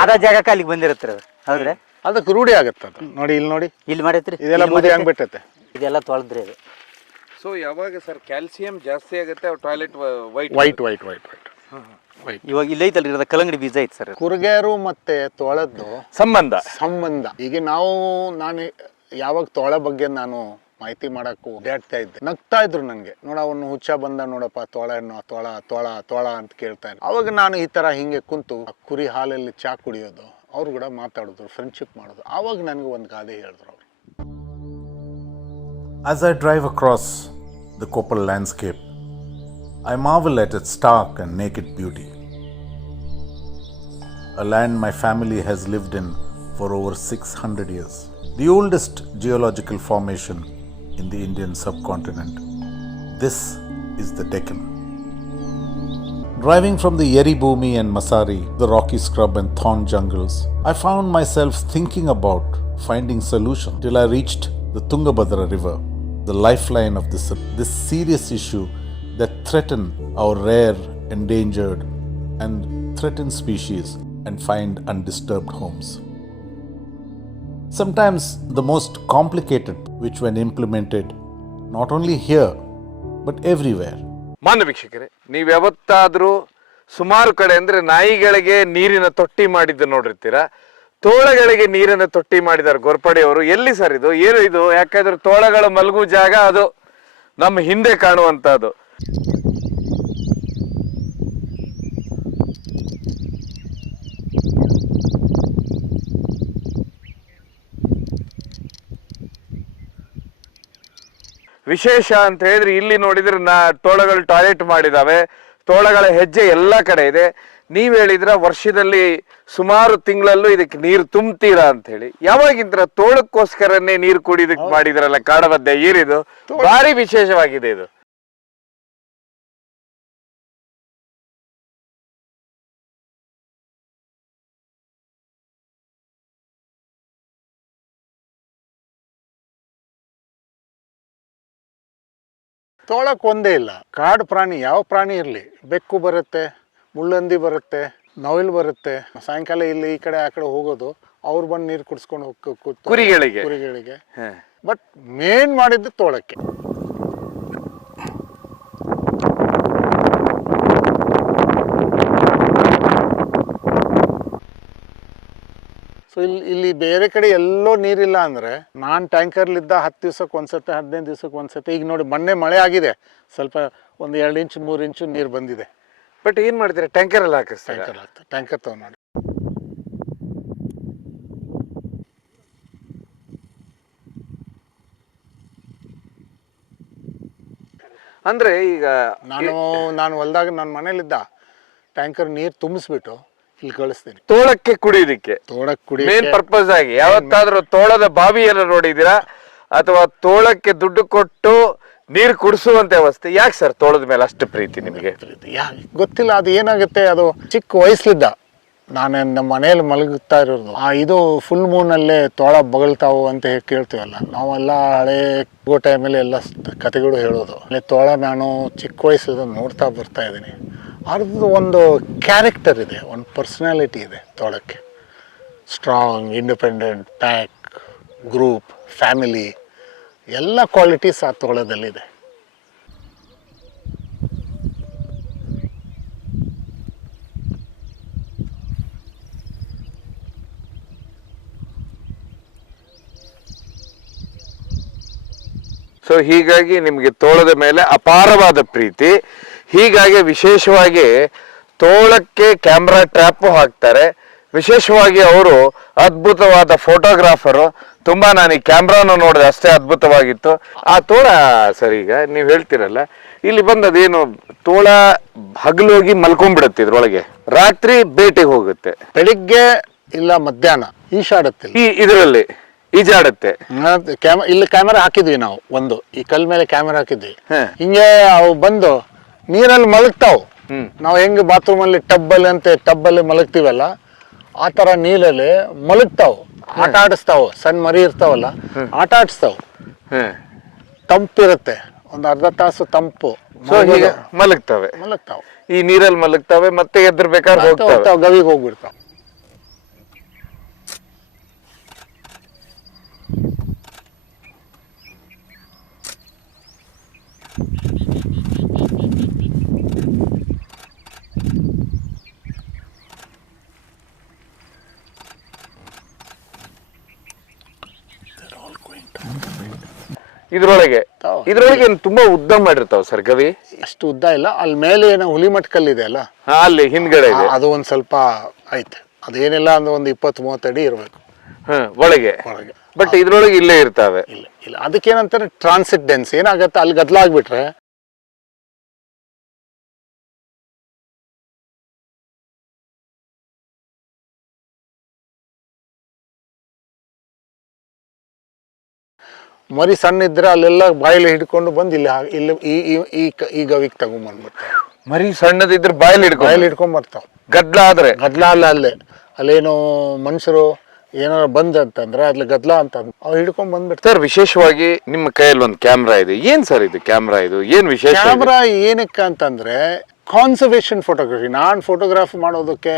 ಆದ ಜಾಗಕ್ಕೆ ಅಲ್ಲಿಗೆ ಬಂದಿರತ್ರಿ ಅದು ಹೌದ್ರಿ ಅದಕ್ಕೆ ರೂಢಿ ಆಗತ್ತೆ ಅದು ನೋಡಿ ಇಲ್ಲಿ ನೋಡಿ ಇಲ್ಲಿ ಮಾಡೈತ್ರಿ ಇದೆಲ್ಲ ಬುದ್ಧಿ ಹಂಗ್ಬಿಟ್ಟೈತೆ ಇದೆಲ್ಲ ತೊಳೆದ್ರಿ ಅದು ಸೊ ಯಾವಾಗ ಸರ್ ಕ್ಯಾಲ್ಸಿಯಂ ಜಾಸ್ತಿ ಆಗುತ್ತೆ toilet white white white white white ಇವಾಗ ಇಲ್ಲಿ ಐತಲ್ರಿ ಅದ ಕಲ್ಲಂಗಡಿ ಬೀಜ ಐತಿ ಸರ್ ಕುರುಗೇರು ಮತ್ತೆ ತೋಳದ್ದು ಸಂಬಂಧ ಈಗ ನಾನು ಯಾವಾಗ ತೋಳ ಬಗ್ಗೆ ನಾನು ಮಾಹಿತಿ ಮಾಡಕ್ಕೆ ಓಡಾಡ್ತಾ ಇದ್ದೆ ನಗ್ತಾ ಇದ್ರು ನನಗೆ ನೋಡ ಅವನು ಹುಚ್ಚ ಬಂದ ನೋಡಪ್ಪ ತೋಳ ತೋಳ ತೋಳ ತೋಳ ಅಂತ ಕೇಳ್ತಾ ಇದ್ರು ಅವಾಗ ನಾನು ಈ ತರ ಹಿಂಗೆ ಕುಂತು ಕುರಿ ಹಾಲಲ್ಲಿ ಚಾ ಕುಡಿಯೋದು ಅವ್ರು ಕೂಡ ಮಾತಾಡೋದು ಫ್ರೆಂಡ್ಶಿಪ್ ಮಾಡೋದು ಆವಾಗ ನನಗೆ ಒಂದು ಗಾದೆ ಹೇಳಿದ್ರು ಅವರು. As I drive across the Koppal landscape, I marvel at its stark and naked beauty. A land my family has lived in for over 600 years. The oldest geological formation in the Indian subcontinent. This is the Deccan. Driving from the Yeri Bhumi and Masari, the rocky scrub and thorn jungles, I found myself thinking about finding solution till I reached the Tungabhadra river, the lifeline of this serious issue that threaten our rare, endangered and threatened species and find undisturbed homes. Sometimes the most complicated, which when implemented not only here but everywhere. ಮಾನ್ಯ ವೀಕ್ಷಕರೇ, ನೀವು ಯಾವತ್ತಾದ್ರೂ ಸುಮಾರು ಕಡೆ ಅಂದ್ರೆ ನಾಯಿಗಳಿಗೆ ನೀರಿನ ತೊಟ್ಟಿ ಮಾಡಿದ್ದು ನೋಡಿರ್ತೀರಾ, ತೋಳಗಳಿಗೆ ನೀರಿನ ತೊಟ್ಟಿ ಮಾಡಿದ್ದಾರೆ ಗೋರ್ಪಡೆಯವರು. ಎಲ್ಲಿ ಸರ್ ಇದು, ಏನು ಇದು? ಯಾಕಂದ್ರೆ ತೋಳಗಳ ಮಲಗು ಜಾಗ ಅದು ನಮ್ಮ ಹಿಂದೆ ಕಾಣುವಂತದ್ದು. ವಿಶೇಷ ಅಂತ ಹೇಳಿದ್ರೆ ಇಲ್ಲಿ ನೋಡಿದ್ರೆ ತೋಳಗಳು ಟಾಯ್ಲೆಟ್ ಮಾಡಿದಾವೆ, ತೋಳಗಳ ಹೆಜ್ಜೆ ಎಲ್ಲ ಕಡೆ ಇದೆ. ನೀವ್ ಹೇಳಿದ್ರ ವರ್ಷದಲ್ಲಿ ಸುಮಾರು ತಿಂಗಳಲ್ಲೂ ಇದಕ್ಕೆ ನೀರು ತುಂಬ್ತೀರಾ ಅಂತ ಹೇಳಿ. ಯಾವಾಗಿಂದ್ರ ತೋಳಕ್ಕೋಸ್ಕರನೇ ನೀರು ಕುಡಿದಕ್ಕೆ ಮಾಡಿದ್ರಲ್ಲ ಕಾಡಬದ್ದೆ ಏರಿದು ಭಾರಿ ವಿಶೇಷವಾಗಿದೆ ಇದು. ತೋಳಕ್ಕೆ ಒಂದೇ ಇಲ್ಲ, ಕಾಡು ಪ್ರಾಣಿ ಯಾವ ಪ್ರಾಣಿ ಇರಲಿ, ಬೆಕ್ಕು ಬರುತ್ತೆ, ಮುಳ್ಳಂದಿ ಬರುತ್ತೆ, ನವಿಲು ಬರುತ್ತೆ. ಸಾಯಂಕಾಲ ಇಲ್ಲಿ ಈ ಕಡೆ ಆ ಕಡೆ ಹೋಗೋದು, ಅವ್ರು ಬಂದು ನೀರು ಕುಡಿಸ್ಕೊಂಡು ಹೋಗ್ತಾರೆ ಕುರಿಗಳಿಗೆ. ಬಟ್ ಮೇನ್ ಮಾಡಿದ್ದು ತೋಳಕ್ಕೆ. ಸೊ ಇಲ್ಲಿ ಬೇರೆ ಕಡೆ ಎಲ್ಲೋ ನೀರಿಲ್ಲ ಅಂದರೆ ನಾನು ಟ್ಯಾಂಕರ್ಲಿದ್ದ 10 ದಿವ್ಸಕ್ಕೆ ಒಂದ್ಸತಿ 15 ದಿವ್ಸಕ್ಕೆ ಒಂದ್ಸತಿ. ಈಗ ನೋಡಿ ಮೊನ್ನೆ ಮಳೆ ಆಗಿದೆ, ಸ್ವಲ್ಪ ಒಂದು 2 ಇಂಚು 3 ಇಂಚು ನೀರು ಬಂದಿದೆ. ಬಟ್ ಏನು ಮಾಡ್ತೀರಾ, ಟ್ಯಾಂಕರ್ ಎಲ್ಲ ಹಾಕಿಸ್ತಾರೆ? ಟ್ಯಾಂಕರ್ ತಗೊಂಡು ಅಂದ್ರೆ ಈಗ ನಾನು ಹೊಲ್ದಾಗ ನನ್ನ ಮನೇಲಿದ್ದ ಟ್ಯಾಂಕರ್ ನೀರು ತುಂಬಿಸ್ಬಿಟ್ಟು ಇಲ್ಲಿ ಕಳಿಸ್ತೀನಿ ತೋಳಕ್ಕೆ ಕುಡಿಯೋದಕ್ಕೆ. ಮೇನ್ ಪರ್ಪಸ್ ಆಗಿ ಯಾವತ್ತಾದ್ರೂ ತೋಳದ ಬಾವಿಯೆಲ್ಲ ನೋಡಿದೀರಾ, ಅಥವಾ ತೋಳಕ್ಕೆ ದುಡ್ಡು ಕೊಟ್ಟು ನೀರು ಕುಡಿಸುವಂತ ವ್ಯವಸ್ಥೆ? ಯಾಕೆ ಸರ್ ತೋಳದ ಮೇಲೆ ಅಷ್ಟು ಪ್ರೀತಿ ನಿಮಗೆ? ಗೊತ್ತಿಲ್ಲ, ಅದು ಏನಾಗುತ್ತೆ. ಅದು ಚಿಕ್ಕ ವಯಸ್ಸಲ್ಲಿದ್ದ ನಾನು ನಮ್ಮ ಮನೆಯಲ್ಲಿ ಮಲಗುತ್ತಾ ಇರೋದು, ಇದು ಫುಲ್ ಮೂನಲ್ಲೇ ತೋಳ ಬಗಳ್ತಾವು ಅಂತ ಕೇಳ್ತೀವಲ್ಲ ನಾವೆಲ್ಲ ಹಳೆ ಟೈಮಲ್ಲಿ ಎಲ್ಲ ಕತೆಗಳು ಹೇಳೋದು. ತೋಳ ನಾನು ಚಿಕ್ಕ ವಯಸ್ಸು ನೋಡ್ತಾ ಬರ್ತಾ ಇದ್ದೀನಿ. ಅದ್ರದ್ದು ಒಂದು ಕ್ಯಾರೆಕ್ಟರ್ ಇದೆ, ಒಂದು ಪರ್ಸನಾಲಿಟಿ ಇದೆ ತೋಳಕ್ಕೆ. Strong, independent, pack, group, family ಎಲ್ಲ ಕ್ವಾಲಿಟೀಸ್ ಆ ತೋಳದಲ್ಲಿದೆ. ಸೊ ಹೀಗಾಗಿ ನಿಮಗೆ ತೋಳದ ಮೇಲೆ ಅಪಾರವಾದ ಪ್ರೀತಿ. ಹೀಗಾಗಿ ವಿಶೇಷವಾಗಿ ತೋಳಕ್ಕೆ ಕ್ಯಾಮ್ರಾ ಟ್ರ್ಯಾಪ್ ಹಾಕ್ತಾರೆ. ವಿಶೇಷವಾಗಿ ಅವರು ಅದ್ಭುತವಾದ ಫೋಟೋಗ್ರಾಫರು. ತುಂಬಾ ನಾನು ಈ ಕ್ಯಾಮ್ರಾನು ನೋಡಿದೆ, ಅಷ್ಟೇ ಅದ್ಭುತವಾಗಿತ್ತು ಆ ತೋಳ. ಸರ್ ಈಗ ನೀವು ಹೇಳ್ತಿರಲ್ಲ, ಇಲ್ಲಿ ಬಂದದೇನು ತೋಳ ಹಗಲೋಗಿ ಮಲ್ಕೊಂಡ್ಬಿಡುತ್ತೆ ಇದ್ರೊಳಗೆ, ರಾತ್ರಿ ಬೇಟೆಗೆ ಹೋಗುತ್ತೆ, ಬೆಳಿಗ್ಗೆ ಇಲ್ಲ ಮಧ್ಯಾಹ್ನ ಈಶಾಡುತ್ತೆ, ಇದರಲ್ಲಿ ಈಜಾಡುತ್ತೆ. ಇಲ್ಲಿ ಕ್ಯಾಮೆರಾ ಹಾಕಿದ್ವಿ ನಾವು, ಒಂದು ಈ ಕಲ್ ಮೇಲೆ ಕ್ಯಾಮೆರಾ ಹಾಕಿದ್ವಿ. ಹಿಂಗೆ ಅವು ಬಂದು ನೀರಲ್ಲಿ ಮಲಗ್ತಾವ್. ನಾವು ಹೆಂಗ್ ಬಾತ್ರೂಮ್ ಅಲ್ಲಿ ಟಬ್ಬಲ್ಲಿ ಮಲಗ್ತೀವಲ್ಲ, ಆ ತರ ನೀರಲ್ಲಿ ಮಲಗ್ತಾವ್, ಆಟ ಆಡಿಸ್ತಾವ್. ಸಣ್ಣ ಮರಿ ಇರ್ತಾವಲ್ಲ, ಆಟ ಆಡಿಸ್ತಾವ್. ತಂಪಿರುತ್ತೆ, ಒಂದು ಅರ್ಧ ತಾಸು ತಂಪು. ಮಲಗ್ತಾವೆ ಈ ನೀರಲ್ಲಿ ಮಲಗ್ತಾವೆ, ಮತ್ತೆ ಎದ್ರ ಬೇಕಾದ್ರೆ ಹೋಗ್ತಾವೆ, ಗವಿಗೆ ಹೋಗ್ಬಿಡ್ತಾವ. ಇದ್ರೊಳಗೆ ತಾವು. ಇದ್ರೊಳಗೆ ಏನ್ ತುಂಬಾ ಉದ್ದ ಮಾಡಿರ್ತಾವ ಸರ್ ಗವಿ? ಅಷ್ಟು ಉದ್ದ ಇಲ್ಲ. ಅಲ್ಲಿ ಮೇಲೆ ಏನೋ ಹುಲಿಮಟ್ ಕಲ್ಲಿದೆ ಅಲ್ಲ, ಹಾ, ಅಲ್ಲಿ ಹಿಂದ್ಗಡೆ ಇದೆ. ಅದು ಒಂದು ಸ್ವಲ್ಪ ಐತೆ. ಅದೇನಿಲ್ಲ ಅಂದ್ರೆ ಒಂದು 20-30 ಅಡಿ ಇರಬೇಕು ಒಳಗೆ. ಒಳಗೆ. ಬಟ್ ಇದ್ರೊಳಗೆ ಇಲ್ಲೇ ಇರ್ತಾವೆ. ಇಲ್ಲ ಇಲ್ಲ, ಅದಕ್ಕೇನಂತಾರೆ ಟ್ರಾನ್ಸಿಟ್ ಡೆನ್ಸ್. ಏನಾಗತ್ತೆ, ಅಲ್ಲಿ ಗದ್ದಲಾಗ್ಬಿಟ್ರೆ ಮರಿ ಸಣ್ಣ ಇದ್ರೆ ಅಲ್ಲೆಲ್ಲ ಬಾಯಲ್ಲಿ ಹಿಡ್ಕೊಂಡು ಬಂದು ಇಲ್ಲಿ ಈ ಗವಿಗೆ ತಗೊಂಡ್ಬಂದ್ಬಿಡ್ತಾವೆ. ಮರಿ ಸಣ್ಣದಿದ್ರೆ ಬಾಯಲ್ಲಿ ಬಾಯಲ್ಲಿ ಹಿಡ್ಕೊಂಡ್ ಬರ್ತಾವ. ಗದ್ಲ ಆದ್ರೆ ಗದ್ಲ ಅಲ್ಲ, ಅಲ್ಲೇನೋ ಮನುಷ್ಯರು ಏನಾರ ಬಂದಂತಂದ್ರೆ ಅಲ್ಲಿ ಗದ್ಲ ಅಂತ ಅವ್ ಹಿಡ್ಕೊಂಡ್ ಬಂದ್ಬಿಡ್ತಾರೆ. ಸರ್, ವಿಶೇಷವಾಗಿ ನಿಮ್ಮ ಕೈಯಲ್ಲಿ ಒಂದು ಕ್ಯಾಮ್ರಾ ಇದೆ. ಏನ್ ಸರ್ ಇದು ಕ್ಯಾಮ್ರಾ? ಇದು ಏನ್ ವಿಶೇಷ? ಕ್ಯಾಮ್ರಾ ಏನಕ್ಕೆ ಅಂತಂದ್ರೆ ಕಾನ್ಸರ್ವೇಷನ್ ಫೋಟೋಗ್ರಫಿ. ನಾನು ಫೋಟೋಗ್ರಾಫ್ ಮಾಡೋದಕ್ಕೆ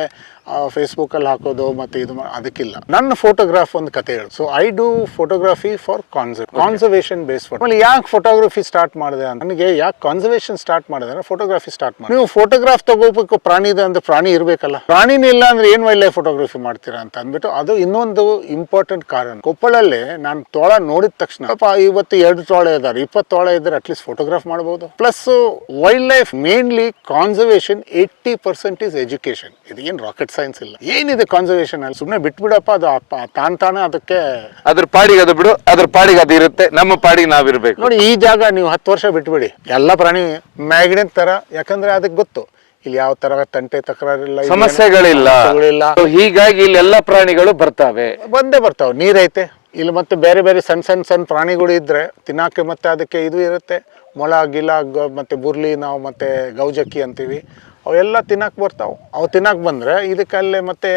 ಫೇಸ್ಬುಕ್ಕಲ್ಲಿ ಹಾಕೋದು ಮತ್ತು ಅದಕ್ಕಿಲ್ಲ. ನನ್ನ ಫೋಟೋಗ್ರಾಫ್ ಒಂದು ಕತೆ ಹೇಳು. So I do photography for conservation base photo. ಆಮೇಲೆ ಯಾಕೆ ಫೋಟೋಗ್ರಫಿ ಸ್ಟಾರ್ಟ್ ಮಾಡಿದೆ ಅಂತ, ನನಗೆ ಯಾಕೆ ಕಾನ್ಸರ್ವೇಷನ್ ಸ್ಟಾರ್ಟ್ ಮಾಡಿದೆ ಅಂದ್ರೆ ಫೋಟೋಗ್ರಫಿ ಸ್ಟಾರ್ಟ್ ಮಾಡಿ. ನೀವು ಫೋಟೋಗ್ರಾಫ್ ತಗೋಬೇಕು, ಪ್ರಾಣಿ ಇದೆ ಅಂದ್ರೆ ಪ್ರಾಣಿ ಇರಬೇಕಲ್ಲ. ಪ್ರಾಣಿನೇ ಇಲ್ಲ ಅಂದ್ರೆ ಏನು ವೈಲ್ಡ್ ಲೈಫ್ ಫೋಟೋಗ್ರಫಿ ಮಾಡ್ತೀರಾ ಅಂತ ಅಂದ್ಬಿಟ್ಟು ಅದು ಇನ್ನೊಂದು ಇಂಪಾರ್ಟೆಂಟ್ ಕಾರಣ. ಕೊಪ್ಪಳಲ್ಲಿ ನಾನು ತೋಳ ನೋಡಿದ ತಕ್ಷಣ ಇವತ್ತು 2 ತೋಳ ಇದ್ದಾರೆ, 20 ತೋಳ ಇದ್ದಾರೆ, ಅಟ್ಲೀಸ್ಟ್ ಫೋಟೋಗ್ರಾಫ್ ಮಾಡಬಹುದು. Plus wild life mainly conservation 80% is education. ಇದು ಏನು ರಾಕೆಟ್ ಸೈನ್ಸ್ ಇಲ್ಲ. ಏನಿದೆ ಕಾನ್ಸರ್ವೇಷನ್ ಅಲ್ಲಿ? ಸುಮ್ಮನೆ ಬಿಟ್ಬಿಡಪ್ಪ, ಅದು ತಾನೇ ಅದಕ್ಕೆ ಅದ್ರ ಪಾಡಿಗೆ ಅದು ಬಿಡು, ಅದ್ರ ಪಾಡಿಗೆ ಅದು ಇರುತ್ತೆ, ನಮ್ಮ ಪಾಡಿಗೆ ನಾವಿರ್ಬೇಕು. ನೋಡಿ, ಈ ಜಾಗ ನೀವು 10 ವರ್ಷ ಬಿಟ್ಬಿಡಿ, ಎಲ್ಲ ಪ್ರಾಣಿ ಮ್ಯಾಗ್ನೆಟ್ ತರ. ಯಾಕಂದ್ರೆ ಅದಕ್ಕೆ ಗೊತ್ತು ಇಲ್ಲಿ ಯಾವ ತರ ತಂಟೆ ತಕರಾರಿಲ್ಲ, ಸಮಸ್ಯೆಗಳಿಲ್ಲ. ಹೀಗಾಗಿ ಇಲ್ಲಿ ಎಲ್ಲ ಪ್ರಾಣಿಗಳು ಬರ್ತಾವೆ, ಬಂದೇ ಬರ್ತಾವೆ. ನೀರೈತೆ ಇಲ್ಲಿ, ಮತ್ತೆ ಬೇರೆ ಬೇರೆ ಸಣ್ಣ ಪ್ರಾಣಿಗಳು ಇದ್ರೆ ತಿನ್ನಾಕೆ, ಮತ್ತೆ ಅದಕ್ಕೆ ಇದು ಇರುತ್ತೆ, ಮೊಳ ಗಿಲ ಮತ್ತೆ ಬುರ್ಲಿ, ನಾವು ಮತ್ತೆ ಗೌಜಕ್ಕಿ ಅಂತೀವಿ, ಅವೆಲ್ಲ ತಿನ್ನಕ್ಕೆ ಬರ್ತಾವೆ. ಅವು ತಿನ್ನಕ್ಕೆ ಬಂದ್ರೆ ಇದಕ್ಕಲ್ಲೇ ಮತ್ತೆ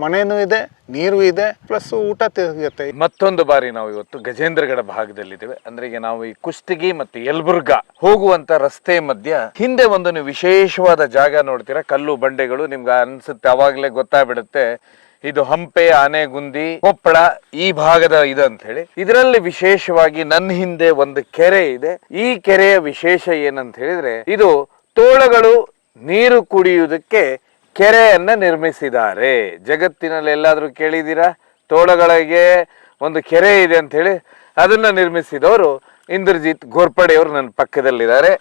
ಮನೇನೂ ಇದೆ, ನೀರು ಇದೆ, ಪ್ಲಸ್ ಊಟ ಸಿಗುತ್ತೆ. ಮತ್ತೊಂದು ಬಾರಿ ನಾವು ಇವತ್ತು ಗಜೇಂದ್ರಗಡ ಭಾಗದಲ್ಲಿದ್ದೇವೆ. ಅಂದ್ರೆ ಈಗ ನಾವು ಈ ಕುಷ್ಟಗಿ ಮತ್ತೆ ಯಲಬುರ್ಗಾ ಹೋಗುವಂತ ರಸ್ತೆ ಮಧ್ಯ ಹಿಂದೆ ಒಂದು ನೀವು ವಿಶೇಷವಾದ ಜಾಗ ನೋಡ್ತೀರಾ, ಕಲ್ಲು ಬಂಡೆಗಳು. ನಿಮ್ಗೆ ಅನ್ಸುತ್ತೆ, ಅವಾಗ್ಲೇ ಗೊತ್ತಾಗ್ಬಿಡುತ್ತೆ ಇದು ಹಂಪೆ, ಆನೆಗುಂದಿ, ಕೊಪ್ಪಳ ಈ ಭಾಗದ ಇದು ಅಂತ ಹೇಳಿ. ಇದರಲ್ಲಿ ವಿಶೇಷವಾಗಿ ನನ್ನ ಹಿಂದೆ ಒಂದು ಕೆರೆ ಇದೆ. ಈ ಕೆರೆಯ ವಿಶೇಷ ಏನಂತ ಹೇಳಿದ್ರೆ, ಇದು ತೋಳಗಳು ನೀರು ಕುಡಿಯುವುದಕ್ಕೆ ಕೆರೆಯನ್ನ ನಿರ್ಮಿಸಿದ್ದಾರೆ. ಜಗತ್ತಿನಲ್ಲಿ ಎಲ್ಲಾದ್ರೂ ಕೇಳಿದ್ದೀರಾ ತೋಳಗಳಿಗೆ ಒಂದು ಕೆರೆ ಇದೆ ಅಂತ ಹೇಳಿ? ಅದನ್ನ ನಿರ್ಮಿಸಿದವರು ಇಂದ್ರಜಿತ್ ಘೋರ್ಪಡೆ ಅವರು ನನ್ನ ಪಕ್ಕದಲ್ಲಿದ್ದಾರೆ.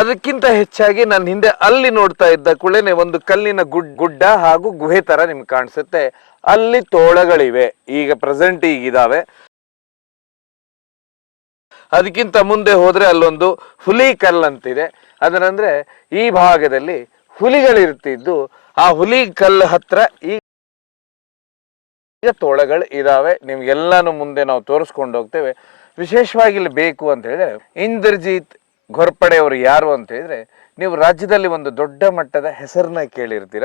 ಅದಕ್ಕಿಂತ ಹೆಚ್ಚಾಗಿ ನನ್ನ ಹಿಂದೆ ಅಲ್ಲಿ ನೋಡ್ತಾ ಇದ್ದ ಕೂಡಲೇ ಒಂದು ಕಲ್ಲಿನ ಗುಡ್ಡ ಹಾಗೂ ಗುಹೆ ತರ ನಿಮ್ಗೆ ಕಾಣಿಸುತ್ತೆ. ಅಲ್ಲಿ ತೋಳಗಳಿವೆ, ಈಗ ಪ್ರೆಸೆಂಟ್ ಈಗಿದಾವೆ. ಅದಕ್ಕಿಂತ ಮುಂದೆ ಹೋದ್ರೆ ಅಲ್ಲೊಂದು ಹುಲಿ ಕಲ್ಲಂತಿದೆ. ಅದರಂದ್ರೆ ಈ ಭಾಗದಲ್ಲಿ ಹುಲಿಗಳಿರ್ತಿದ್ದು, ಆ ಹುಲಿ ಕಲ್ಲು ಹತ್ರ ಈಗ ತೋಳಗಳು ಇದಾವೆ. ನಿಮ್ಗೆಲ್ಲಾನು ಮುಂದೆ ನಾವು ತೋರಿಸ್ಕೊಂಡು ಹೋಗ್ತೇವೆ. ವಿಶೇಷವಾಗಿ ಇಲ್ಲಿ ಬೇಕು ಅಂತ ಹೇಳಿದ್ರೆ, ಇಂದ್ರಜಿತ್ ಘೋರ್ಪಡೆ ಅವರು ಯಾರು ಅಂತ ಹೇಳಿದ್ರೆ, ನೀವು ರಾಜ್ಯದಲ್ಲಿ ಒಂದು ದೊಡ್ಡ ಮಟ್ಟದ ಹೆಸರನ್ನ ಕೇಳಿರ್ತೀರ.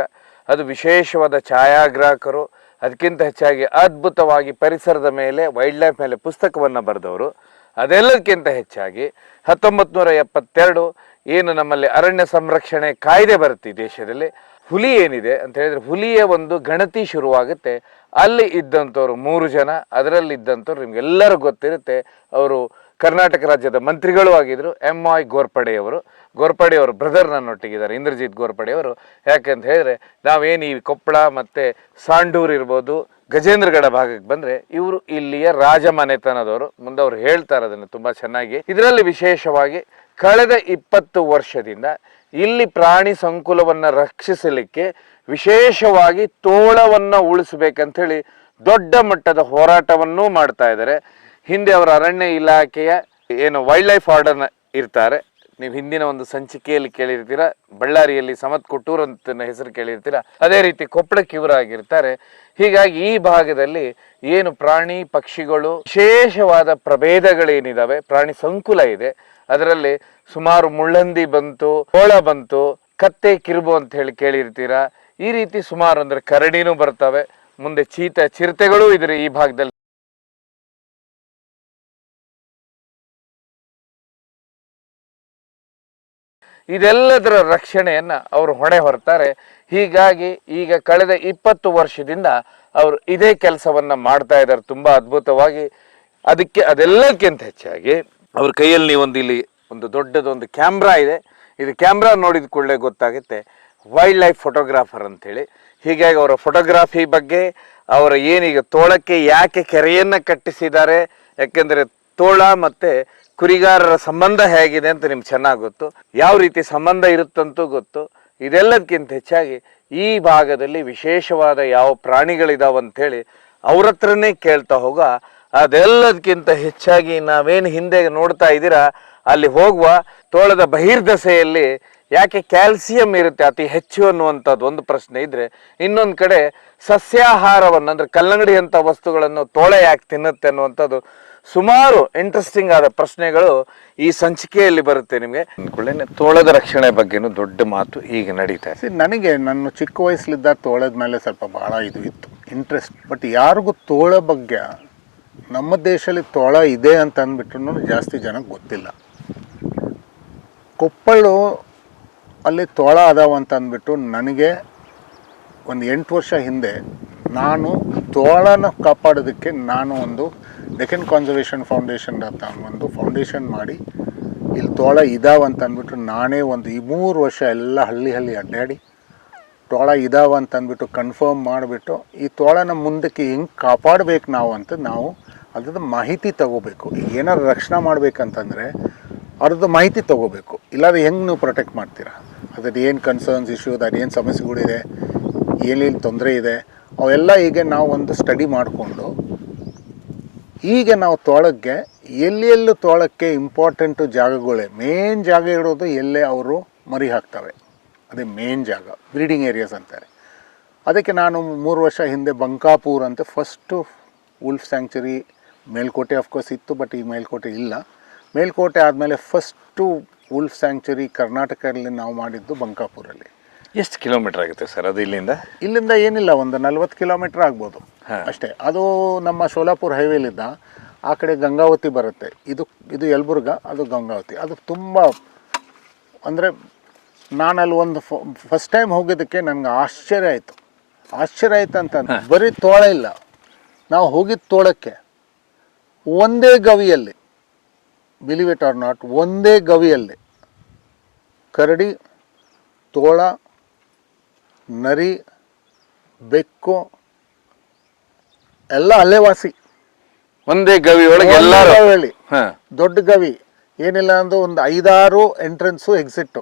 ಅದು ವಿಶೇಷವಾದ ಛಾಯಾಗ್ರಾಹಕರು. ಅದಕ್ಕಿಂತ ಹೆಚ್ಚಾಗಿ ಅದ್ಭುತವಾಗಿ ಪರಿಸರದ ಮೇಲೆ, ವೈಲ್ಡ್ ಲೈಫ್ ಮೇಲೆ ಪುಸ್ತಕವನ್ನು ಬರೆದವರು. ಅದೆಲ್ಲದಕ್ಕಿಂತ ಹೆಚ್ಚಾಗಿ 1972 ಏನು ನಮ್ಮಲ್ಲಿ ಅರಣ್ಯ ಸಂರಕ್ಷಣೆ ಕಾಯ್ದೆ ಬರುತ್ತೆ ದೇಶದಲ್ಲಿ, ಹುಲಿ ಏನಿದೆ ಅಂತ ಹೇಳಿದ್ರೆ ಹುಲಿಯ ಒಂದು ಗಣತಿ ಶುರುವಾಗುತ್ತೆ. ಅಲ್ಲಿ ಇದ್ದಂಥವ್ರು 3 ಜನ, ಅದರಲ್ಲಿ ಇದ್ದಂಥವ್ರು ನಿಮ್ಗೆಲ್ಲರೂ ಗೊತ್ತಿರುತ್ತೆ, ಅವರು ಕರ್ನಾಟಕ ರಾಜ್ಯದ ಮಂತ್ರಿಗಳು ಆಗಿದ್ರು. MI ಘೋರ್ಪಡೆಯವರು. ಘೋರ್ಪಡೆಯವರು ಬ್ರದರ್ ನನ್ನೊಟ್ಟಿಗಿದ್ದಾರೆ, ಇಂದ್ರಜಿತ್ ಘೋರ್ಪಡೆಯವರು. ಯಾಕೆಂತ ಹೇಳಿದ್ರೆ, ನಾವೇನು ಈ ಕೊಪ್ಪಳ ಮತ್ತೆ ಸಾಂಡೂರ್ ಇರ್ಬೋದು, ಗಜೇಂದ್ರಗಡ ಭಾಗಕ್ಕೆ ಬಂದ್ರೆ ಇವರು ಇಲ್ಲಿಯ ರಾಜಮನೆತನದವರು. ಮುಂದೆ ಅವ್ರು ಹೇಳ್ತಾರೆ ಅದನ್ನು ತುಂಬಾ ಚೆನ್ನಾಗಿ. ಇದರಲ್ಲಿ ವಿಶೇಷವಾಗಿ ಕಳೆದ 20 ವರ್ಷದಿಂದ ಇಲ್ಲಿ ಪ್ರಾಣಿ ಸಂಕುಲವನ್ನ ರಕ್ಷಿಸಲಿಕ್ಕೆ ವಿಶೇಷವಾಗಿ ತೋಳವನ್ನ ಉಳಿಸ್ಬೇಕಂತ ಹೇಳಿ ದೊಡ್ಡ ಮಟ್ಟದ ಹೋರಾಟವನ್ನೂ ಮಾಡ್ತಾ ಇದ್ದಾರೆ. ಹಿಂದೆ ಅವರ ಅರಣ್ಯ ಇಲಾಖೆಯ ಏನು ವೈಲ್ಡ್ ಲೈಫ್ ವಾರ್ಡನ್ ಇರ್ತಾರೆ, ನೀವು ಹಿಂದಿನ ಒಂದು ಸಂಚಿಕೆಯಲ್ಲಿ ಕೇಳಿರ್ತೀರ. ಬಳ್ಳಾರಿಯಲ್ಲಿ ಸಮತ್ ಕೊಟ್ಟೂರ್ ಅಂತ ಹೆಸರು ಕೇಳಿರ್ತೀರ. ಅದೇ ರೀತಿ ಕೊಪ್ಪಳಕ್ಕೆ ಇವರಾಗಿರ್ತಾರೆ. ಹೀಗಾಗಿ ಈ ಭಾಗದಲ್ಲಿ ಏನು ಪ್ರಾಣಿ ಪಕ್ಷಿಗಳು ವಿಶೇಷವಾದ ಪ್ರಭೇದಗಳೇನಿದಾವೆ, ಪ್ರಾಣಿ ಸಂಕುಲ ಇದೆ. ಅದರಲ್ಲಿ ಸುಮಾರು ಮುಳ್ಳಂದಿ ಬಂತು, ತೋಳ ಬಂತು, ಕತ್ತೆ ಕಿರುಬು ಅಂತ ಹೇಳಿ ಕೇಳಿರ್ತೀರಾ. ಈ ರೀತಿ ಸುಮಾರು, ಅಂದ್ರೆ ಕರಡಿನೂ ಬರ್ತವೆ, ಮುಂದೆ ಚಿರತೆಗಳೂ ಇದ್ರೆ ಈ ಭಾಗದಲ್ಲಿ. ಇದೆಲ್ಲದರ ರಕ್ಷಣೆಯನ್ನ ಅವರು ಹೊಣೆ ಹೊರ್ತಾರೆ. ಹೀಗಾಗಿ ಈಗ ಕಳೆದ 20 ವರ್ಷದಿಂದ ಅವರು ಇದೇ ಕೆಲಸವನ್ನ ಮಾಡ್ತಾ ಇದ್ದಾರೆ ತುಂಬಾ ಅದ್ಭುತವಾಗಿ. ಅದೆಲ್ಲಕ್ಕಿಂತ ಹೆಚ್ಚಾಗಿ ಅವ್ರ ಕೈಯಲ್ಲಿ ನೀವೊಂದು ಇಲ್ಲಿ ಒಂದು ದೊಡ್ಡದೊಂದು ಕ್ಯಾಮ್ರಾ ಇದೆ. ಇದು ಕ್ಯಾಮ್ರಾ ನೋಡಿದ ಕೂಡಲೇ ಗೊತ್ತಾಗುತ್ತೆ ವೈಲ್ಡ್ ಲೈಫ್ ಫೋಟೋಗ್ರಾಫರ್ ಅಂತೇಳಿ. ಹೀಗಾಗಿ ಅವರ ಫೋಟೋಗ್ರಾಫಿ ಬಗ್ಗೆ, ಅವರ ಏನೀಗ ತೋಳಕ್ಕೆ ಯಾಕೆ ಕೆರೆಯನ್ನ ಕಟ್ಟಿಸಿದ್ದಾರೆ, ಯಾಕೆಂದ್ರೆ ತೋಳ ಮತ್ತೆ ಕುರಿಗಾರರ ಸಂಬಂಧ ಹೇಗಿದೆ ಅಂತ ನಿಮ್ಗೆ ಚೆನ್ನಾಗಿ ಗೊತ್ತು, ಯಾವ ರೀತಿ ಸಂಬಂಧ ಇರುತ್ತಂತೂ ಗೊತ್ತು. ಇದೆಲ್ಲದಕ್ಕಿಂತ ಹೆಚ್ಚಾಗಿ ಈ ಭಾಗದಲ್ಲಿ ವಿಶೇಷವಾದ ಯಾವ ಪ್ರಾಣಿಗಳಿದಾವಂಥೇಳಿ ಅವ್ರ ಹತ್ರನೇ ಕೇಳ್ತಾ ಹೋಗ. ಅದೆಲ್ಲದಕ್ಕಿಂತ ಹೆಚ್ಚಾಗಿ ನಾವೇನು ಹಿಂದೆ ನೋಡ್ತಾ ಇದ್ದೀರಾ ಅಲ್ಲಿ ಹೋಗುವ ತೋಳದ ಬಹಿರ್ದಶೆಯಲ್ಲಿ ಯಾಕೆ ಕ್ಯಾಲ್ಸಿಯಂ ಇರುತ್ತೆ ಅತಿ ಹೆಚ್ಚು ಅನ್ನುವಂಥದ್ದು ಒಂದು ಪ್ರಶ್ನೆ ಇದ್ರೆ, ಇನ್ನೊಂದು ಕಡೆ ಸಸ್ಯಾಹಾರವನ್ನು ಅಂದ್ರೆ ಕಲ್ಲಂಗಡಿ ಅಂತ ವಸ್ತುಗಳನ್ನು ತೋಳ ಯಾಕೆ ತಿನ್ನುತ್ತೆ ಅನ್ನುವಂಥದ್ದು ಸುಮಾರು ಇಂಟ್ರೆಸ್ಟಿಂಗ್ ಆದ ಪ್ರಶ್ನೆಗಳು ಈ ಸಂಚಿಕೆಯಲ್ಲಿ ಬರುತ್ತೆ ನಿಮಗೆ. ತೋಳದ ರಕ್ಷಣೆ ಬಗ್ಗೆನೂ ದೊಡ್ಡ ಮಾತು ಈಗ ನಡೀತಾ ಇದೆ. ನನಗೆ ನನ್ನ ಚಿಕ್ಕ ವಯಸ್ಸಲ್ಲಿದ್ದ ತೋಳದ ಮೇಲೆ ಸ್ವಲ್ಪ ಭಾಳ ಇದು ಇತ್ತು ಇಂಟ್ರೆಸ್ಟ್. ಬಟ್ ಯಾರಿಗೂ ತೋಳ ಬಗ್ಗೆ ನಮ್ಮ ದೇಶದಲ್ಲಿ ತೋಳ ಇದೆ ಅಂತ ಅಂದ್ಬಿಟ್ರು ಜಾಸ್ತಿ ಜನಕ್ಕೆ ಗೊತ್ತಿಲ್ಲ. ಕೊಪ್ಪಳು ಅಲ್ಲಿ ತೋಳ ಅದಾವ ಅಂತ ಅಂದ್ಬಿಟ್ಟು ನನಗೆ ಒಂದು 8 ವರ್ಷ ಹಿಂದೆ ನಾನು ತೋಳನ ಕಾಪಾಡೋದಕ್ಕೆ ನಾನು ಒಂದು ಡೆಕ್ಕನ್ ಕನ್ಸರ್ವೇಷನ್ ಫೌಂಡೇಶನ್ ಅಂತ ಒಂದು ಫೌಂಡೇಶನ್ ಮಾಡಿ ಇಲ್ಲಿ ತೋಳ ಇದಾವ ಅಂತ ಅಂದ್ಬಿಟ್ಟು ನಾನೇ ಒಂದು 3 ವರ್ಷ ಎಲ್ಲ ಹಳ್ಳಿ ಅಡ್ಡಾಡಿ ತೋಳ ಇದಾವ ಅಂತ ಅಂದ್ಬಿಟ್ಟು ಕನ್ಫರ್ಮ್ ಮಾಡಿಬಿಟ್ಟು ಈ ತೋಳನ ಮುಂದಕ್ಕೆ ಹೆಂಗೆ ಕಾಪಾಡಬೇಕು ನಾವು ಅಂತ ನಾವು ಅದ್ರದ್ದು ಮಾಹಿತಿ ತಗೋಬೇಕು. ಈಗ ಏನಾದ್ರು ರಕ್ಷಣೆ ಮಾಡ್ಬೇಕಂತಂದರೆ ಅದ್ರದ್ದು ಮಾಹಿತಿ ತೊಗೋಬೇಕು. ಇಲ್ಲಾಂದ್ರೆ ಹೆಂಗೆ ನೀವು ಪ್ರೊಟೆಕ್ಟ್ ಮಾಡ್ತೀರಾ, ಅದ್ರದ್ದು ಏನು ಕನ್ಸರ್ನ್ಸ್ ಇಶ್ಯೂಸ್, ಅದೇನು ಸಮಸ್ಯೆಗಳಿದೆ, ಏನೇನು ತೊಂದರೆ ಇದೆ, ಅವೆಲ್ಲ ಈಗ ನಾವು ಒಂದು ಸ್ಟಡಿ ಮಾಡಿಕೊಂಡು ಈಗ ನಾವು ತೋಳಕ್ಕೆ ಎಲ್ಲೆಲ್ಲೂ ತೋಳಕ್ಕೆ ಇಂಪಾರ್ಟೆಂಟು ಜಾಗಗಳೇ ಮೇನ್ ಜಾಗ ಇರೋದು ಎಲ್ಲೇ ಅವರು ಮರಿ ಹಾಕ್ತವೆ, ಅದೇ ಮೇನ್ ಜಾಗ ಬ್ರೀಡಿಂಗ್ ಏರಿಯಾಸ್ ಅಂತಾರೆ. ಅದಕ್ಕೆ ನಾನು 3 ವರ್ಷ ಹಿಂದೆ ಬಂಕಾಪುರ್ ಅಂತ first wolf sanctuary, Melkote of course ಇತ್ತು ಬಟ್ ಈಗ ಮೇಲ್ಕೋಟೆ ಇಲ್ಲ. ಮೇಲ್ಕೋಟೆ ಆದಮೇಲೆ ಫಸ್ಟು ವುಲ್ಫ್ ಸ್ಯಾಂಕ್ಚುರಿ ಕರ್ನಾಟಕದಲ್ಲಿ ನಾವು ಮಾಡಿದ್ದು ಬಂಕಾಪುರಲ್ಲಿ. ಎಷ್ಟು ಕಿಲೋಮೀಟರ್ ಆಗುತ್ತೆ ಸರ್ ಅದು ಇಲ್ಲಿಂದ? ಇಲ್ಲಿಂದ ಏನಿಲ್ಲ, ಒಂದು 40 ಕಿಲೋಮೀಟ್ರ್ ಆಗ್ಬೋದು ಅಷ್ಟೇ. ಅದು ನಮ್ಮ ಶೋಲಾಪುರ ಹೈವೇಲಿದ್ದ ಆ ಕಡೆ ಗಂಗಾವತಿ ಬರುತ್ತೆ. ಇದು ಯಲಬುರ್ಗ, ಅದು ಗಂಗಾವತಿ. ಅದು ತುಂಬ ಅಂದರೆ ನಾನು ಅಲ್ಲಿ ಒಂದು ಫಸ್ಟ್ ಟೈಮ್ ಹೋಗಿದ್ದಕ್ಕೆ ನನಗೆ ಆಶ್ಚರ್ಯ ಆಯಿತು ಅಂತ ಬರೀ ತೋಳ ಇಲ್ಲ, ನಾವು ಹೋಗಿದ್ದ ತೋಳಕ್ಕೆ ಒಂದೇ ಗವಿಯಲ್ಲಿ, ಬಿಲೀವ್ ಇಟ್ ಆರ್ ನಾಟ್, ಒಂದೇ ಗವಿಯಲ್ಲಿ ಕರಡಿ, ತೋಳ, ನರಿ, ಬೆಕ್ಕು ಎಲ್ಲ ಅಲ್ಲೇ ವಾಸಿ. ಒಂದೇ ಗವಿ ಒಳಗೆ ಎಲ್ಲರೂ ಹೇಳಿ ದೊಡ್ಡ ಗವಿ ಏನಿಲ್ಲ ಅಂದ್ರೆ ಒಂದು 5-6 ಎಂಟ್ರೆನ್ಸು ಎಕ್ಸಿಟ್ಟು.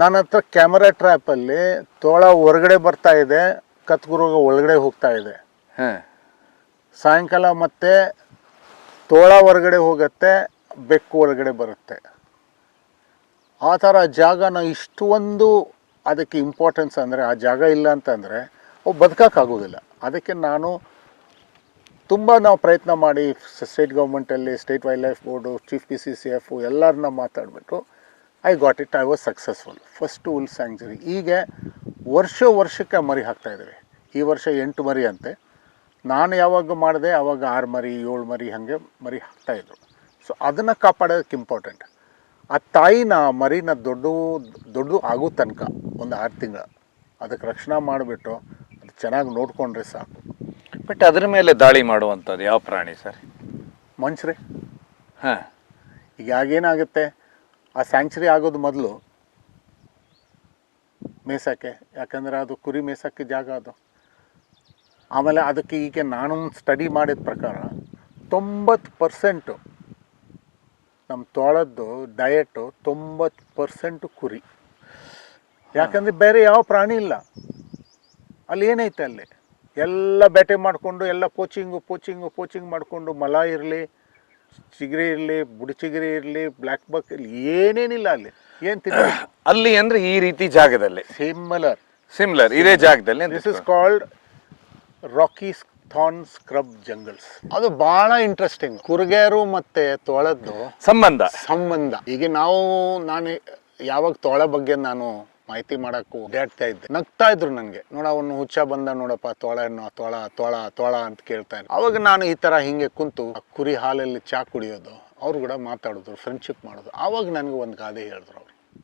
ನನ್ನ ಹತ್ರ ಕ್ಯಾಮರಾ ಟ್ರ್ಯಾಪಲ್ಲಿ ತೋಳ ಹೊರಗಡೆ ಬರ್ತಾ ಇದೆ, ಕತ್ಗುರುಗ ಒಳಗಡೆ ಹೋಗ್ತಾ ಇದೆ. ಸಾಯಂಕಾಲ ಮತ್ತೆ ತೋಳ ಹೊರಗಡೆ ಹೋಗುತ್ತೆ, ಬೆಕ್ಕು ಹೊರಗಡೆ ಬರುತ್ತೆ. ಆ ಥರ ಜಾಗನ ಇಷ್ಟೊಂದು ಅದಕ್ಕೆ ಇಂಪಾರ್ಟೆನ್ಸ್ ಅಂದರೆ, ಆ ಜಾಗ ಇಲ್ಲ ಅಂತಂದರೆ ಅವು ಬದುಕೋಕ್ಕಾಗೋದಿಲ್ಲ. ಅದಕ್ಕೆ ನಾವು ಪ್ರಯತ್ನ ಮಾಡಿ ಸ್ಟೇಟ್ ಗೌರ್ಮೆಂಟಲ್ಲಿ, state wild life board, chief PCCF ಎಲ್ಲರನ್ನ ಮಾತಾಡಿಬಿಟ್ಟು I got it. I was successful. First wolf sanctuary. ಈಗ ವರ್ಷಕ್ಕೆ ಮರಿ ಹಾಕ್ತಾಯಿದ್ದೇವೆ. ಈ ವರ್ಷ 8 ಮರಿ ಅಂತೆ. ನಾನು ಯಾವಾಗ ಮಾಡಿದೆ ಆವಾಗ 6 ಮರಿ 7 ಮರಿ ಹಾಗೆ ಮರಿ ಹಾಕ್ತಾಯಿದ್ರು. ಸೊ ಅದನ್ನು ಕಾಪಾಡೋದಕ್ಕೆ ಇಂಪಾರ್ಟೆಂಟ್. ಆ ತಾಯಿನ ಮರಿನ ದೊಡ್ಡ ಆಗೋ ತನಕ ಒಂದು 6 ತಿಂಗಳು ಅದಕ್ಕೆ ರಕ್ಷಣೆ ಮಾಡಿಬಿಟ್ಟು ಅದು ಚೆನ್ನಾಗಿ ನೋಡಿಕೊಂಡ್ರೆ ಸಾಕು. ಬಟ್ ಅದ್ರ ಮೇಲೆ ದಾಳಿ ಮಾಡುವಂಥದ್ದು ಯಾವ ಪ್ರಾಣಿ ಸರ್? ಮನುಷ್ಯರೇ. ಈಗ ಆಗೇನಾಗುತ್ತೆ, ಆ ಸ್ಯಾಂಕ್ಚುರಿ ಆಗೋದು ಮೊದಲು ಮೇಸಕ್ಕೆ, ಯಾಕಂದರೆ ಅದು ಕುರಿ ಮೇಸಕ್ಕೆ ಜಾಗ ಅದು. ಆಮೇಲೆ ಅದಕ್ಕೆ ಈಗ ನಾನು ಸ್ಟಡಿ ಮಾಡಿದ ಪ್ರಕಾರ 90% ನಮ್ಮ ತೋಳದ್ದು ಡಯಟು 90% ಕುರಿ. ಯಾಕಂದರೆ ಬೇರೆ ಯಾವ ಪ್ರಾಣಿ ಇಲ್ಲ ಅಲ್ಲಿ. ಏನೈತೆ ಅಲ್ಲಿ ಎಲ್ಲ ಬೇಟೆ ಮಾಡಿಕೊಂಡು ಎಲ್ಲ ಪೋಚಿಂಗ್ ಮಾಡಿಕೊಂಡು, ಮಲ ಇರಲಿ, ಚಿಗರಿ ಇರಲಿ, ಬುಡಿ ಚಿಗರಿ ಇರಲಿ, ಬ್ಲ್ಯಾಕ್ ಬಕ್ ಇರಲಿ, ಏನೇನಿಲ್ಲ ಅಲ್ಲಿ. ಏನು ತಿನ್ನ ಅಲ್ಲಿ ಅಂದರೆ ಈ ರೀತಿ ಜಾಗದಲ್ಲಿ ಸಿಮಿಲರ್ ಇದೇ ಜಾಗದಲ್ಲಿ. This is called rocky thorn scrub jungles. ಅದು ಭಾಳ ಇಂಟ್ರೆಸ್ಟಿಂಗ್. ಕುರುಗೇರು ಮತ್ತು ತೋಳದ್ದು ಸಂಬಂಧ. ಈಗ ನಾನು ಯಾವಾಗ ತೋಳ ಬಗ್ಗೆ ನಾನು ಮಾಹಿತಿ ಮಾಡೋಕ್ಕೂ ಓಡಾಡ್ತಾ ಇದ್ದೆ, ನಗ್ತಾ ಇದ್ರು ನನಗೆ. ಅವನು ಹುಚ್ಚ ಬಂದ ನೋಡಪ್ಪ, ತೋಳ ಅಂತ ಕೇಳ್ತಾ ಇದ್ರು. ಅವಾಗ ನಾನು ಈ ಥರ ಹಿಂಗೆ ಕುಂತು ಕುರಿ ಹಾಲಲ್ಲಿ ಚಾ ಕುಡಿಯೋದು, ಅವ್ರು ಕೂಡ ಮಾತಾಡೋದು, ಫ್ರೆಂಡ್ಶಿಪ್ ಮಾಡೋದು. ಆವಾಗ ನನಗೆ ಒಂದು ಗಾದೆ ಹೇಳಿದ್ರು ಅವರು,